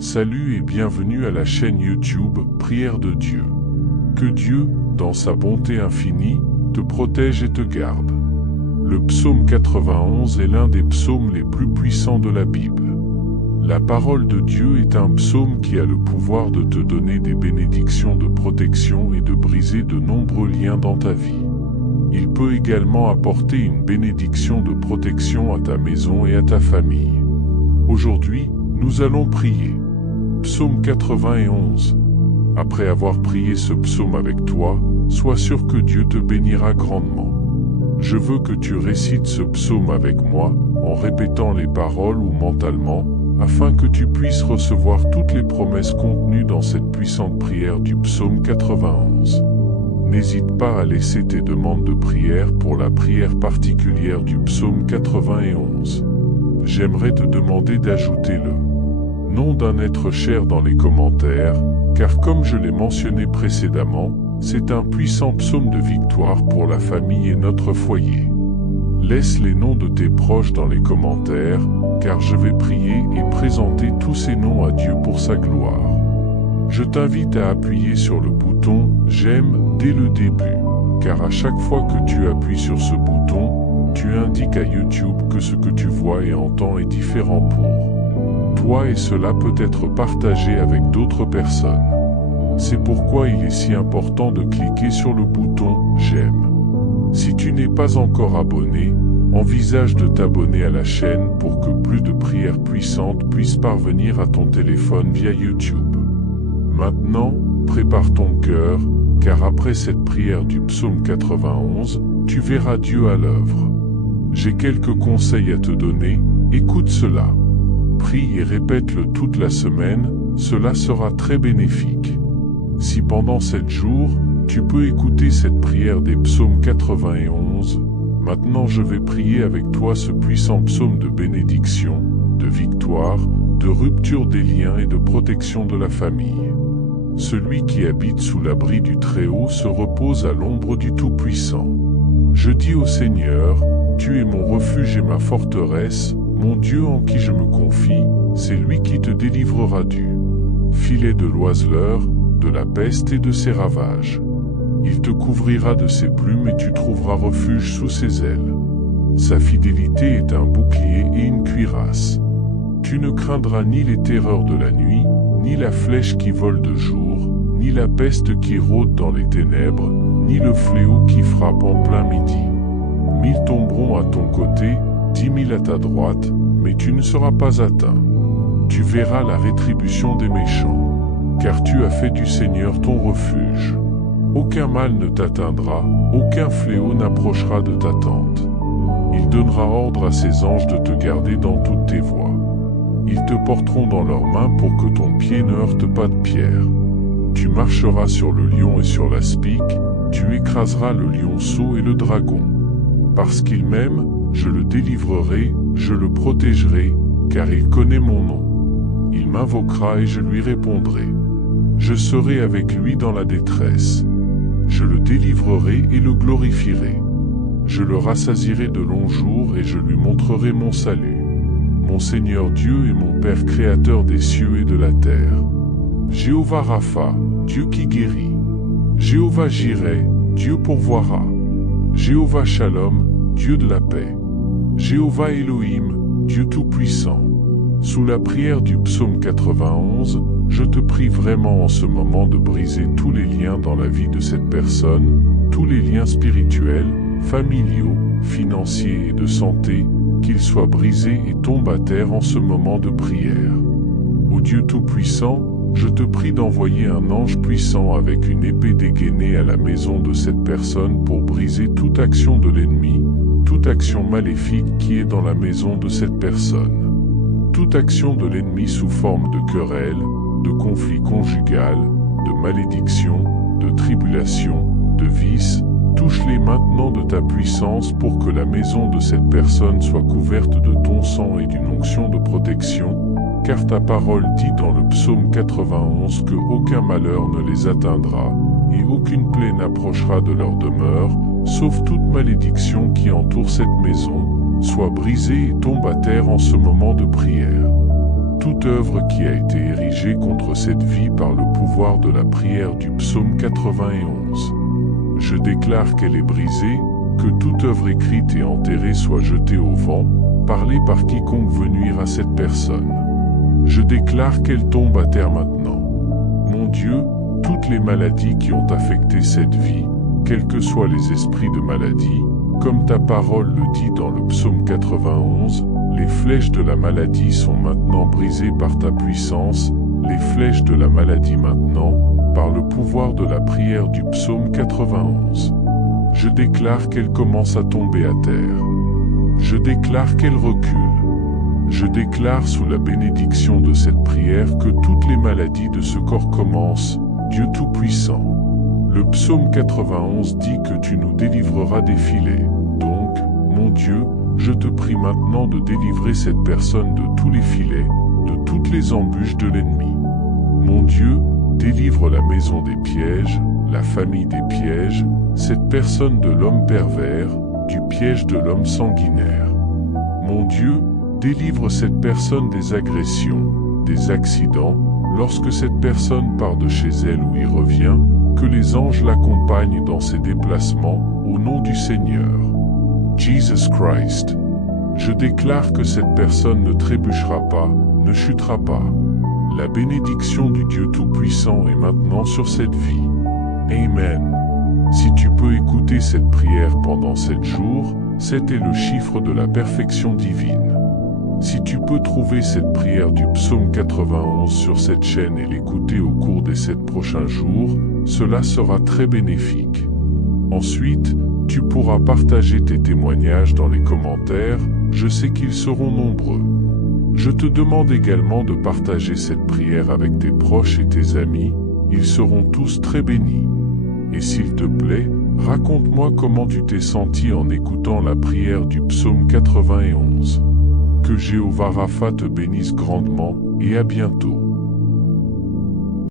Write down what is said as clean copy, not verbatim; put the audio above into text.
Salut et bienvenue à la chaîne YouTube Prière de Dieu. Que Dieu, dans sa bonté infinie, te protège et te garde. Le psaume 91 est l'un des psaumes les plus puissants de la Bible. La parole de Dieu est un psaume qui a le pouvoir de te donner des bénédictions de protection et de briser de nombreux liens dans ta vie. Il peut également apporter une bénédiction de protection à ta maison et à ta famille. Aujourd'hui, nous allons prier. Psaume 91. Après avoir prié ce psaume avec toi, sois sûr que Dieu te bénira grandement. Je veux que tu récites ce psaume avec moi, en répétant les paroles ou mentalement, afin que tu puisses recevoir toutes les promesses contenues dans cette puissante prière du psaume 91. N'hésite pas à laisser tes demandes de prière pour la prière particulière du psaume 91. J'aimerais te demander d'ajouter le nom d'un être cher dans les commentaires, car comme je l'ai mentionné précédemment, c'est un puissant psaume de victoire pour la famille et notre foyer. Laisse les noms de tes proches dans les commentaires, car je vais prier et présenter tous ces noms à Dieu pour sa gloire. Je t'invite à appuyer sur le bouton « J'aime » dès le début, car à chaque fois que tu appuies sur ce bouton, tu indiques à YouTube que ce que tu vois et entends est différent pour toi et cela peut être partagé avec d'autres personnes. C'est pourquoi il est si important de cliquer sur le bouton « J'aime ». Si tu n'es pas encore abonné, envisage de t'abonner à la chaîne pour que plus de prières puissantes puissent parvenir à ton téléphone via YouTube. Maintenant, prépare ton cœur, car après cette prière du psaume 91, tu verras Dieu à l'œuvre. J'ai quelques conseils à te donner, écoute cela. Prie et répète-le toute la semaine, cela sera très bénéfique. Si pendant 7 jours, tu peux écouter cette prière des psaumes 91, maintenant je vais prier avec toi ce puissant psaume de bénédiction, de victoire, de rupture des liens et de protection de la famille. Celui qui habite sous l'abri du Très-Haut se repose à l'ombre du Tout-Puissant. Je dis au Seigneur, tu es mon refuge et ma forteresse, mon Dieu en qui je me confie, c'est lui qui te délivrera du filet de l'oiseleur, de la peste et de ses ravages. Il te couvrira de ses plumes et tu trouveras refuge sous ses ailes. Sa fidélité est un bouclier et une cuirasse. Tu ne craindras ni les terreurs de la nuit, ni la flèche qui vole de jour, ni la peste qui rôde dans les ténèbres, ni le fléau qui frappe en plein midi. 1000 tomberont à ton côté, 10 000 à ta droite, mais tu ne seras pas atteint. Tu verras la rétribution des méchants, car tu as fait du Seigneur ton refuge. Aucun mal ne t'atteindra, aucun fléau n'approchera de ta tente. Il donnera ordre à ses anges de te garder dans toutes tes voies. Ils te porteront dans leurs mains pour que ton pied ne heurte pas de pierre. Tu marcheras sur le lion et sur l'aspic, tu écraseras le lionceau et le dragon. Parce qu'il m'aime, je le délivrerai, je le protégerai, car il connaît mon nom. Il m'invoquera et je lui répondrai. Je serai avec lui dans la détresse. Je le délivrerai et le glorifierai. Je le rassasierai de longs jours et je lui montrerai mon salut. Mon Seigneur Dieu est mon Père créateur des cieux et de la terre. Jéhovah Rapha, Dieu qui guérit. Jéhovah Jireh, Dieu pourvoira. Jéhovah Shalom, Dieu de la paix. Jéhovah Elohim, Dieu tout-puissant. Sous la prière du psaume 91, je te prie vraiment en ce moment de briser tous les liens dans la vie de cette personne, tous les liens spirituels, familiaux, financiers et de santé, qu'ils soient brisés et tombent à terre en ce moment de prière. Ô Dieu tout-puissant, je te prie d'envoyer un ange puissant avec une épée dégainée à la maison de cette personne pour briser toute action de l'ennemi, toute action maléfique qui est dans la maison de cette personne. Toute action de l'ennemi sous forme de querelle, de conflit conjugal, de malédiction, de tribulation, de vice, touche-les maintenant de ta puissance pour que la maison de cette personne soit couverte de ton sang et d'une onction de protection, car ta parole dit dans le psaume 91 que aucun malheur ne les atteindra, et aucune plaie n'approchera de leur demeure, sauf toute malédiction qui entoure cette maison, soit brisée et tombe à terre en ce moment de prière. toute œuvre qui a été érigée contre cette vie par le pouvoir de la prière du psaume 91. Je déclare qu'elle est brisée, que toute œuvre écrite et enterrée soit jetée au vent, parlée par quiconque veut nuire à cette personne. Je déclare qu'elle tombe à terre maintenant. Mon Dieu, toutes les maladies qui ont affecté cette vie, quels que soient les esprits de maladie, comme ta parole le dit dans le psaume 91, les flèches de la maladie sont maintenant brisées par ta puissance, les flèches de la maladie maintenant, par le pouvoir de la prière du psaume 91. Je déclare qu'elle commence à tomber à terre. Je déclare qu'elle recule. Je déclare sous la bénédiction de cette prière que toutes les maladies de ce corps commencent, Dieu Tout-Puissant. Le psaume 91 dit que tu nous délivreras des filets. Donc, mon Dieu, je te prie maintenant de délivrer cette personne de tous les filets, de toutes les embûches de l'ennemi. Mon Dieu, délivre la maison des pièges, la famille des pièges, cette personne de l'homme pervers, du piège de l'homme sanguinaire. Mon Dieu, délivre cette personne des agressions, des accidents, lorsque cette personne part de chez elle ou y revient, que les anges l'accompagnent dans ses déplacements, au nom du Seigneur. Jesus Christ. Je déclare que cette personne ne trébuchera pas, ne chutera pas. La bénédiction du Dieu Tout-Puissant est maintenant sur cette vie. Amen. Si tu peux écouter cette prière pendant 7 jours, 7 est le chiffre de la perfection divine. Si tu peux trouver cette prière du psaume 91 sur cette chaîne et l'écouter au cours des 7 prochains jours, cela sera très bénéfique. Ensuite, tu pourras partager tes témoignages dans les commentaires, je sais qu'ils seront nombreux. Je te demande également de partager cette prière avec tes proches et tes amis, ils seront tous très bénis. Et s'il te plaît, raconte-moi comment tu t'es senti en écoutant la prière du psaume 91. Que Jéhovah Rapha te bénisse grandement, et à bientôt.